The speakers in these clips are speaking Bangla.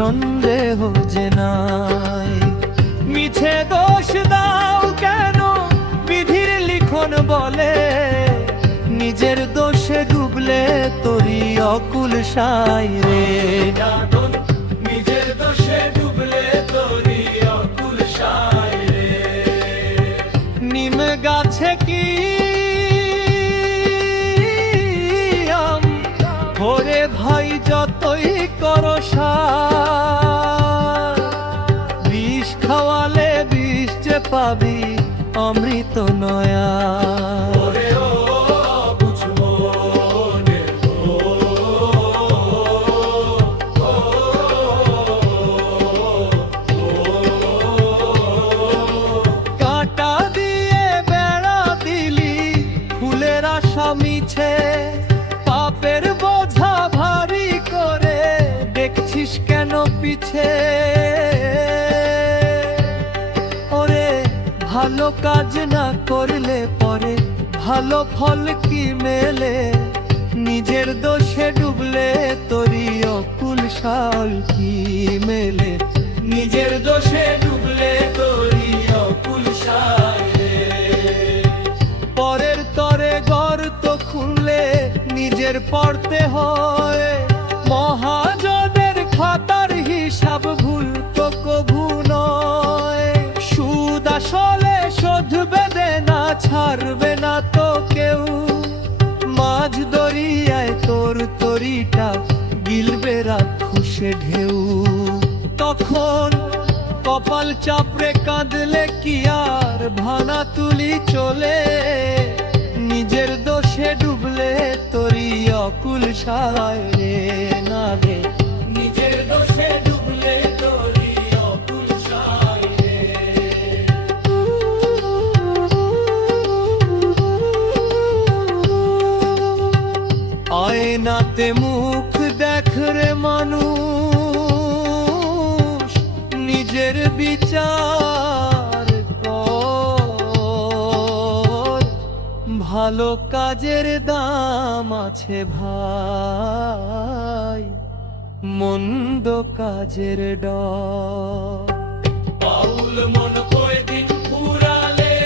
সন্দেহ যে নাই। মিছে দোষ দাও কেন, বিধির লিখন বলে নিজের দোষে ডুবলে তোরি অকুল সাই রে। নিজের দোষে ডুবলে তোরি অকুল সাই রে। নিম গাছে কি ওরে ভাই যতই করো সার, বিষ খাওয়ালে বিষ যে পাবি অমৃত নয়া। কাঁটা দিয়ে বেড়া দিলি ফুলের আশা মিছে, পাপের বোঝা ভারী করে দেখছিস কেন পিছে। ওরে ভালো কাজ না করলে পরে ভালো ফল কি মেলে, নিজের দোষে ডুবলে তোরি অকুল সাল কি মেলে। নিজের দোষে ডুবলে তোরি অকুল সাল রে। পরের তরে গর্ত খুললে নিজের পড়তে হয়, মহাজনের খাতার হিসাব ভুল তো কভু নয়। সুদ আসলে শোধবে দে না, ছাড়বে না তো কেউ, মাঝ দরিয়ায় তোর তরিটা গিলবে রাক্ষসে ঢেউ। তখন কপাল চাপড়ে কাঁদলে কি আর ভানা তুলি চলে, নিজের দোষে ডুবলে তোরি অকুল সায় রে না রে। নিজের দোষে ডুবলে তোরি অকুল সায় রে। আয়নাতে মুখ দেখ রে মানুষ, নিজের বিচার কর। ভালো কাজের দাম আছে ভাই, মন্দ কাজের ডর। বাউল মন কয়দিন ফুরালে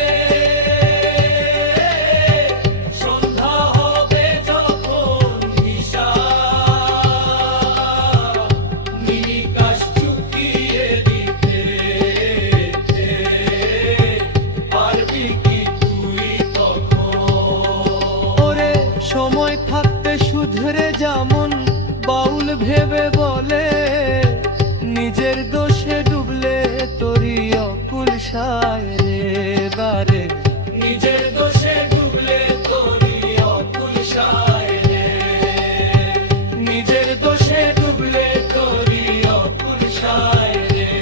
সন্ধ্যা হবে যখন হিসাব, নিকাশ চুকিয়ে দিতে পারবি কি তুই তখন। ওরে সময় থাকতে শুধরে যেমন বাউল ভেবে বলে, নিজের দোষে ডুবলে তোরি অকুল সায় রে বারে। নিজের দোষে ডুবলে তোরি অকুল সায় রে। নিজের দোষে ডুবলে তোরি অকুল সায় রে।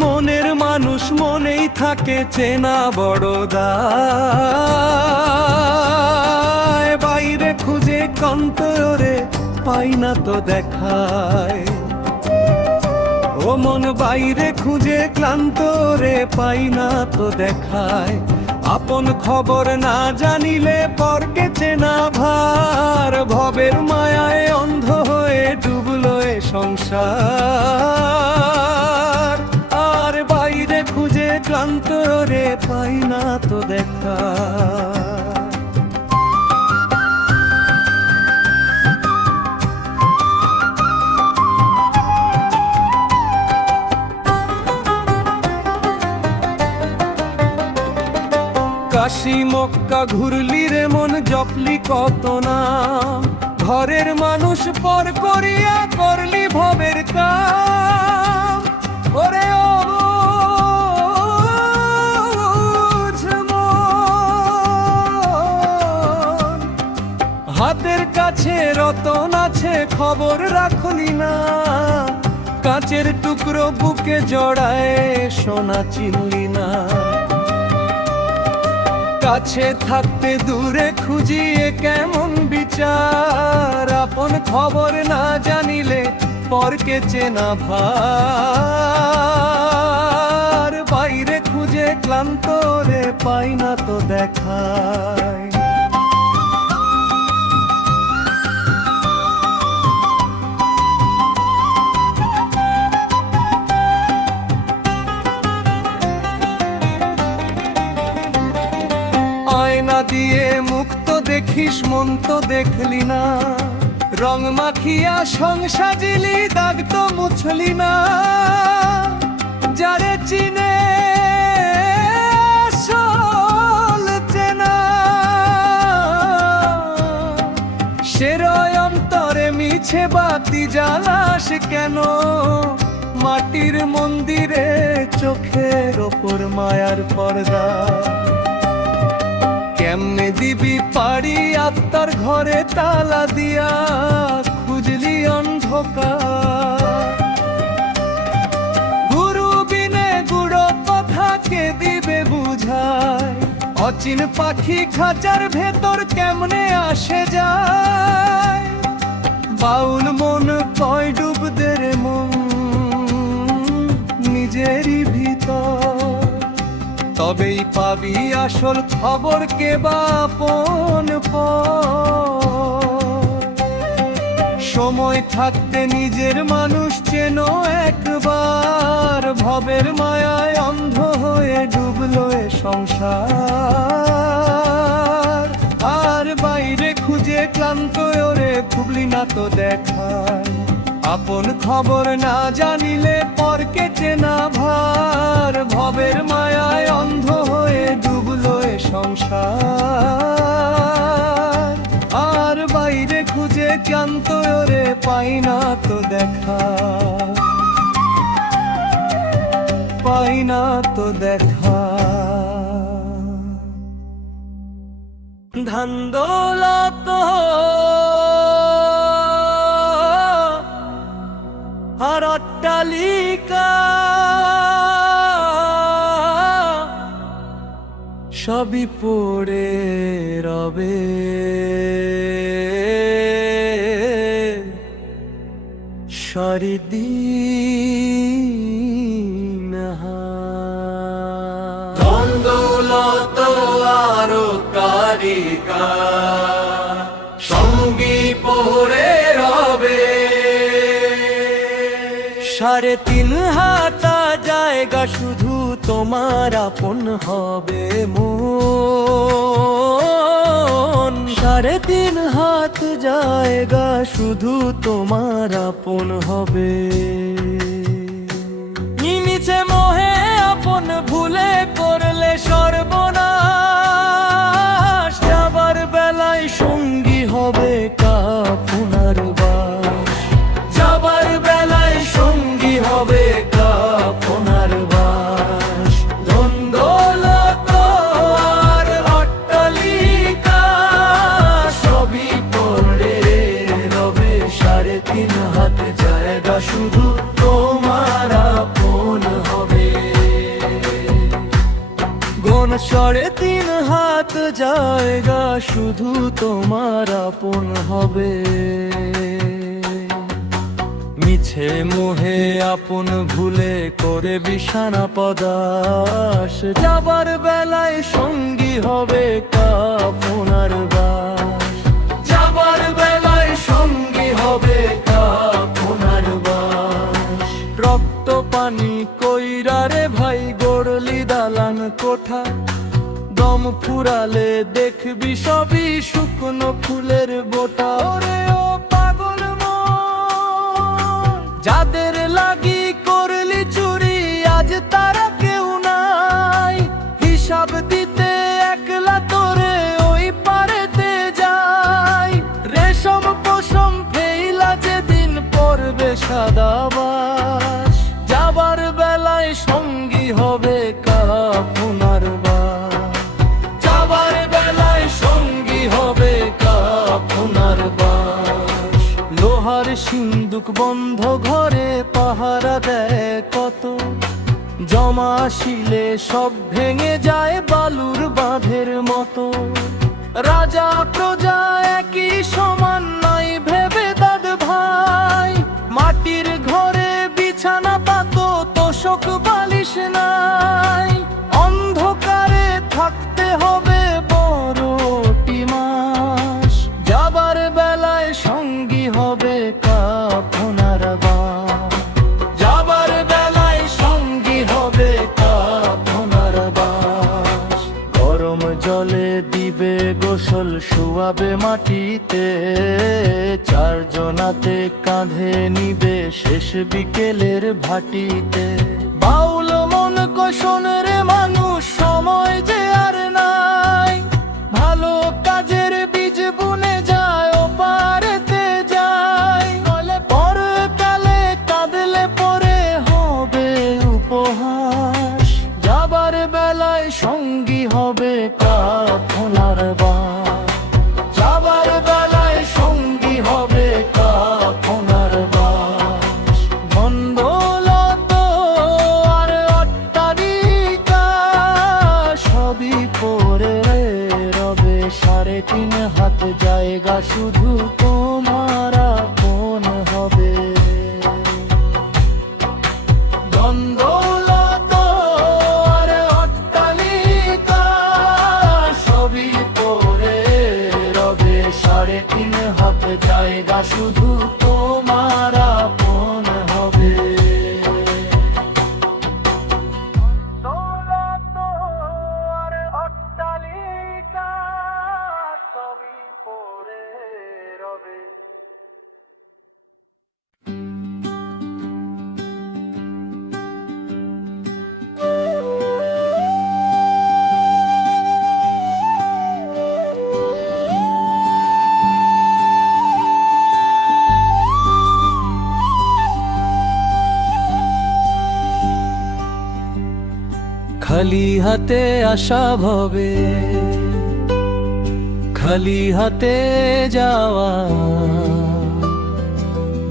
মনের মানুষ মনেই থাকে চেনা বড় দায়, বাইরে খুঁজে কন্তরে পাই না তো দেখায়। ও মন বাইরে খুঁজে ক্লান্ত রে পাই না তো দেখায়। আপন খবর না জানিলে পরকে চেনা ভার, ভবের মায়ায় অন্ধ হয়ে ডুবলো এ সংসার। আর বাইরে খুঁজে ক্লান্ত রে পাই না তো দেখা। কাশী মক্কা ঘুরলি রে মন, জপলি কত নাম, ঘরের মানুষ পর করিয়া করলি ভবের কাম। ওরে হাতের কাছে রতন আছে খবর রাখলি না, কাঁচের টুকরো বুকে জড়ায় সোনা চিনলি না। কাছে থাকতে দূরে খুঁজিয়ে কেমন বিচার, আপন খবর না জানিলে পরকে চেনা ভার। বাইরে খুঁজে ক্লান্ত ওরে পাই না তো দেখায়। আয়না দিয়ে মুখ তো দেখিস মন তো দেখলি না, রং মাখিয়া সংসাজিলি দাগ তো মুছলি না। যারে চিনে আসল চেনা, সে রয় অন্তরে মিছে বাতি জ্বালাস কেন? মাটির মন্দিরে চোখের ওপর মায়ার পর্দা, কেমনে দিবি পারি আত্মার ঘরে তালা দিয়া, খুঁজলি অন্ধকার। গুরু বিনে গুড়ো কথা কে দিবে বুঝায়, অচিন পাখি খাঁচার ভেতর কেমনে আসে যায়। বাউল মন কয় ডুব দে রে মন নিজেরই ভিতর, তবেই পাবি আসল খবর কে বা আপন পর। সময় থাকতে নিজের মানুষ চেনো একবার, ভবের মায়ায় অন্ধ হয়ে ডুবলো এ সংসার। আর বাইরে খুঁজে ক্লান্ত ওরে খুবলি না তো দেখায়, আপন খবর না জানিলে পরকে চেনা ভার। ভবের মায়ায় অন্ধ হয়ে ডুবলো এ সংসার। আর বাইরে খুঁজে ক্লান্ত ওরে পাই না তো দেখা, পাই না তো দেখা। ধান দৌলত আর অট্টালিকা সবই পড়ে রবে, সরিদিন ধন দৌলত আর অট্টালিকা সঙ্গী পড়ে রবে। 3.5 হাতা জায়গা শুধু তোমার আপন হবে মন। 3.5 হাত জায়গা শুধু তোমার আপন হবে। নিমিছে মোহে আপন ভুলে করলে সর্বনাশ, যাবার বেলায় সঙ্গী হবে কাফনের বাস। যাবার বেলায় সঙ্গী হবে কাফনের বাস। ধন দৌলত আর অট্টালিকা সবই পড়ে রবে, 3.5 হাত জায়গা শুধু তোমার আপন হবে। গণ 3.5 হাত জায়গা শুধু তোমার আপন হবে। মিছে মোহে আপন ভুলে করে বিছানা পদাস, যাবার বেলায় সঙ্গী হবে কাফনের বাস। যাবার বেলায় সঙ্গী হবে কাফনের বাস। রক্ত পানি কইরা রে ভাই গড়লি দালান কোঠা, দম ফুরালে দেখবি সবই শুকনো ফুলের বোটা। ওরে ও পাগল মন, যাদের লাগি করলি চুরি আজ তারা কেউ নাই। হিসাব দিতে একলা তোরে ওই পারেতে যাই। রেশম পশম ফেইলা যেদিন পড়বে সাদাবাস, যাবার বেলায় সঙ্গী হবে কাফনের বাস। যাবার বেলায় সঙ্গী হবে কাফনের বাস। লোহার সিন্দুক বন্ধ ঘরে পাহারা দেয় কত, জমা শিলে সব ভেঙে যায় বালুর বাঁধের মতো। রাজা প্রজা একই সমান নাই ভেবে দাদ ভাই, মাটির ঘরে বিছানা পাতো তোষক বালিশ নাই। অন্ধকারে গোসল শোয়াবে মাটিতে, চারজনাতে কাঁধে নিবে শেষ বিকেলের ভাটিতে। বাউল মন কোশন রে মানুষ, সময় যে আর নাই, ভালো কাজের বীজ বুনে যায় ও পারেতে যায়। বলে পরকালে কাঁদলে পরে হবে উপহাস, যাবার বেলায় সঙ্গী হবে কাফনার বাস, যাবার বেলায় সঙ্গী হবে কাফনার বাস। ধন দৌলত আর অট্টালিকা সবই পড়ে রবে, 3.5 হাত জায়গা শুধু তোমার আপন হবে। ধন দৌলত আর অট্টালিকা সবই পড়ে রবে, 3.5 হাত জায়গা শুধু তোমার আপন হবে। দৌলত আর অট্টালিকা সবই পড়ে রবে। খালি হাতে আসা ভবে, খালি হাতে যাওয়া,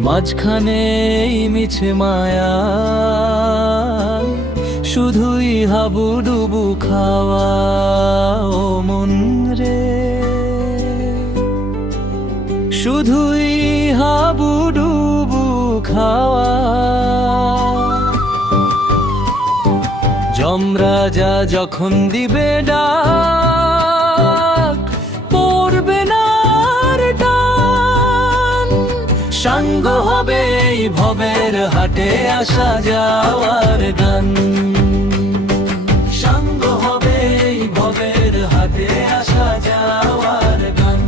মাঝখানে এই মিছে মায়া, শুধুই হাবুডুবু খাওয়া। ও মন রে, শুধুই হাবুডুবু খাওয়া। যমরাজা যখন দিবে ডাক, পড়বে না আর টান, সাঙ্গ হবে এই ভবের হাটে আসা যাওয়ার গান, সাঙ্গ হবে এই ভবের হাটে আসা যাওয়ার গান।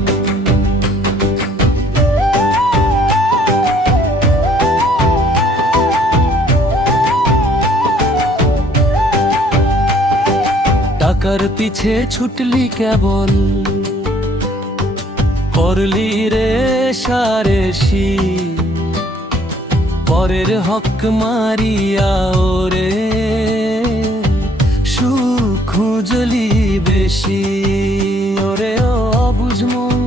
টাকার পিছে ছুটলি কেবল, করলি রে সারেসি, পরের হক মারিয়া ওরে সুখ খুঁজলি বেশি। ওরে অবুঝ মন,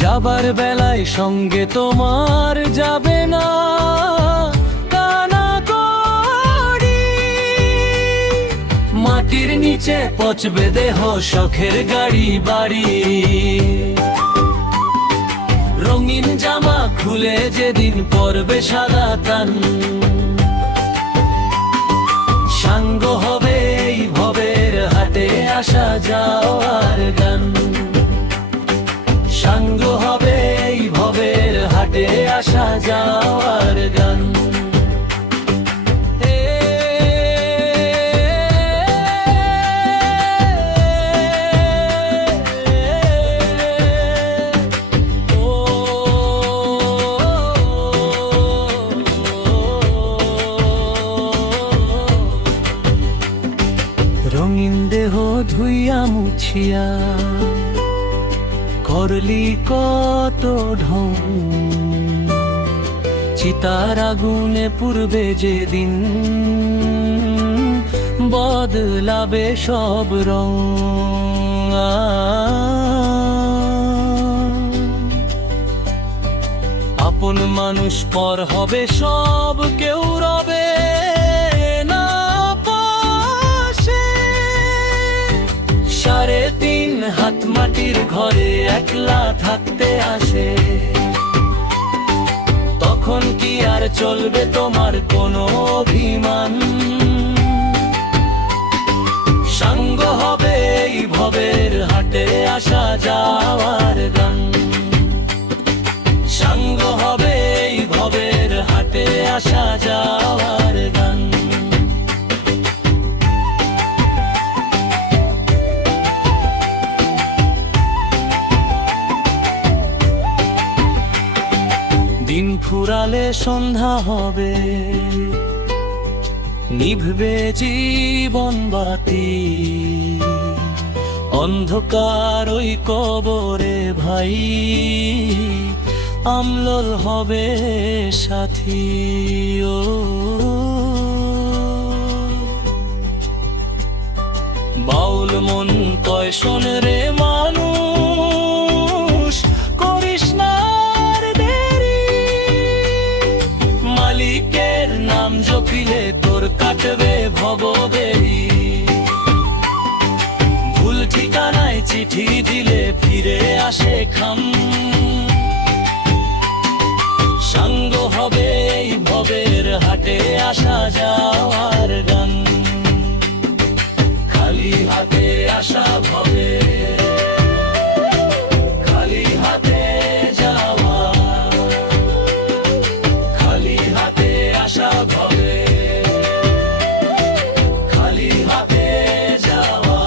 যাবার বেলায় সঙ্গে তোমার যাবে না মাটির নিচে পচবে দেহ, শখের গাড়ি বাড়ি। রঙিন জামা খুলে যেদিন পরবে সাদা তান, সাঙ্গ হবে এই ভবের হাটে আসা যাওয়ার গান, সাঙ্গ হবে এই ভবের হাটে আসা যাওয়ার গান। রঙিন দেহ ধুইয়া মুছিয়া, করলি কত ঢং, চিতার আগুনে পুড়বে যেদিন, বদলাবে সব রং। আপন মানুষ পর হবে সব, কেউ রবে না পাশে। 3.5 হাত মাটির ঘরে একলা থাকতে আসে, তখন কি আর চলবে তোমার কোনো অভিমান? সাঙ্গ হবে এই ভবের হাটে আসা যাওয়ার গান, সাঙ্গ হবে এই ভবের হাটে আসা যাওয়ার গান। ফুরালে সন্ধ্যা হবে, নিভবে জীবন বাতি, অন্ধকার ওই কবরে ভাই আমলল হবে সাথী। ও বাউল মন কয় শোন রে মানুষ, করিস না আর দেরি, মালিকের নাম জপিলে তোর কাটবে ভববেরি। ভুল ঠিকানায় চিঠি দিলে ফিরে আসে খাম, সাঙ্গ হবে এই ভবের হাটে আসা যাওয়ার গান। খালি হাতে আসা ভবে, খালি হাতে যাওয়া, খালি হাতে আসা ভবে, খালি হাতে যাওয়া।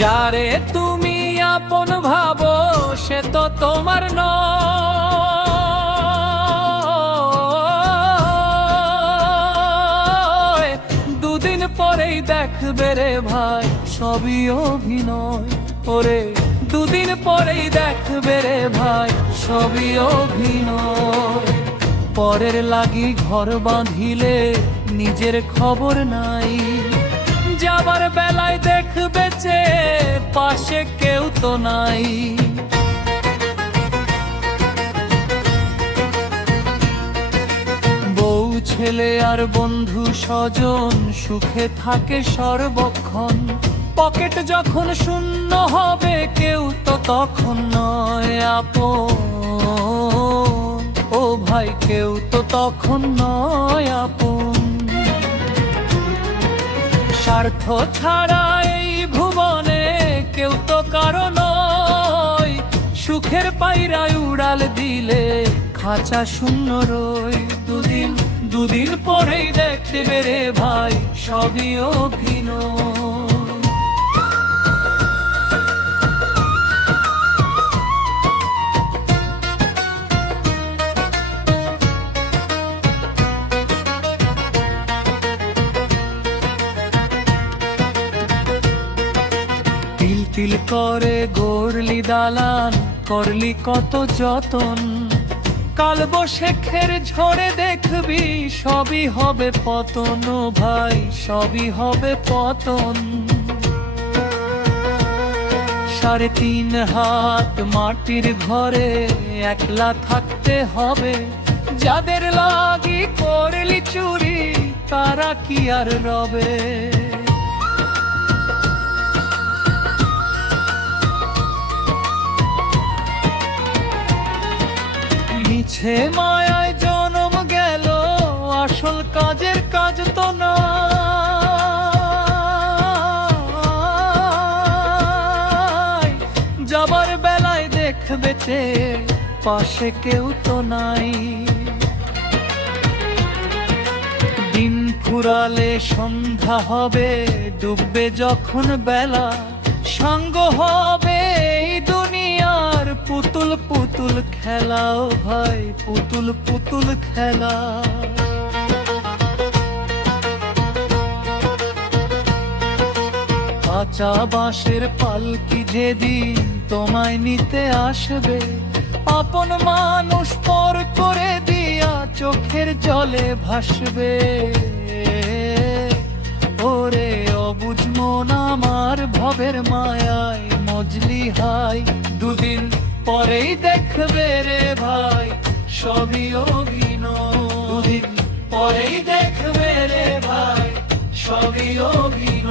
যারে তুমি আপন ভাবো সে তো তোমার নয়, দুদিন পরেই দেখবে রে ভাই সবই অভিনয়। ওরে দুদিন পরেই দেখবে রে ভাই সবই অভিনয়। পরের লাগি ঘর বাঁধিলে নিজের খবর নাই, যাবার বেলায় দেখবে যে পাশে কেউ তো নাই। বউ ছেলে আর বন্ধু স্বজন সুখে থাকে সর্বক্ষণ, পকেট যখন শূন্য হবে কেউ তো তখন নয় আপন। ও ভাই কেউ তো তখন নয় আপন। স্বার্থ ছাড়া এই ভুবনে কেউ তো কারো নয়, সুখের পায়রায় উড়াল দিলে খাঁচা শূন্য রই। দুদিন পরেই দেখবে রে ভাই সবই অভিনয়। তিল তিল করে গড়লি দালান, করলি কত যতন, কাল বৈশাখের ঝড়ে দেখবি সবই হবে পতন। ও ভাই সবই হবে পতন। 3.5 হাত মাটির ঘরে একলা থাকতে হবে, যাদের লাগি করলি চুরি তারা কি আর রবে। মিছে মায়ায় জনম গেল, আসল কাজের কাজ তো না। যাবার বেলায় দেখবে যে পাশে কেউ তো নাই। দিন ফুরালে সন্ধ্যা হবে, ডুববে যখন বেলা, সঙ্গ হবে এই দুনিয়ার পুতুল পুতুল খেলা। ও ভাই পুতুল পুতুল খেলা। কাঁচা বাঁশের পালকি যেদিন তোমায় নিতে আসবে, আপন মানুষ পর করে দিয়া চোখের জলে ভাসবে। ওরে অবুঝ মন আমার ভবের মায়ায় মজলি হাই, দুদিন পরেই দেখবে রে ভাই সবই অভিনয়। দুদিন পরেই দেখবে রে ভাই সবই অভিনয়।